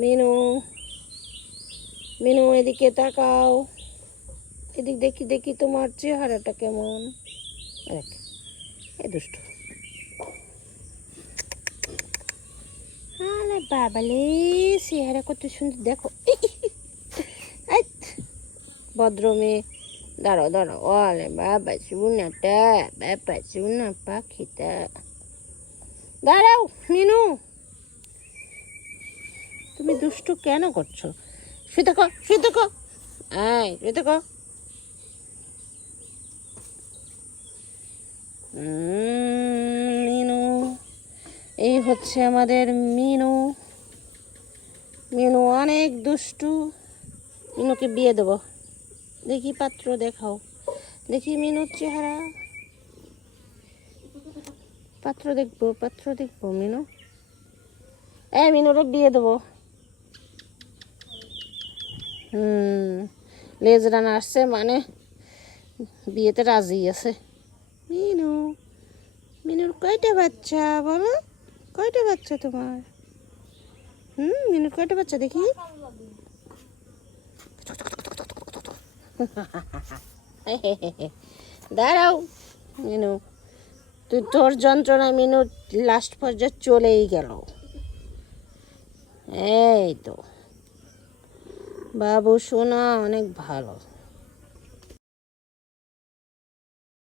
মিনু, মিনু এদিকে তাকাও। এদিক দেখি দেখি তোমার চেহারাটা কেমন। দেখ, এই দুষ্টু। আরে বাবালে, চেহারা কত সুন্দর দেখো। এই, ভদ্র মেয়ে। দাঁড়াও দাঁড়াও। ওরে বাবা শুনাটা, বাবা শুনা পাখিটা। দাঁড়াও মিনু, তুমি দুষ্টু কেন করছো? শুয়ে থাকো, শুয়ে থাকো। শুয়ে থাকো। মিনু, এই হচ্ছে আমাদের মিনু। মিনু অনেক দুষ্টু। মিনুকে বিয়ে দেবো। দেখি পাত্র দেখাও, দেখি মিনুর চেহারা। পাত্র দেখবো, পাত্র দেখবো মিনু। মিনুরে বিয়ে দেবো। লেজ রানা আসছে মানে বিয়েতে রাজি আছে। মিনু, মিনুর কয়টা বাচ্চা বলো? কয়টা বাচ্চা তোমার? মিনুর কয়টা বাচ্চা দেখি? দাঁড়াও মিনু, তুই তোর যন্ত্রণায় মিনু লাস্ট পর্যায়ে চলেই গেল। এই তো বাবু সোনা অনেক ভালো।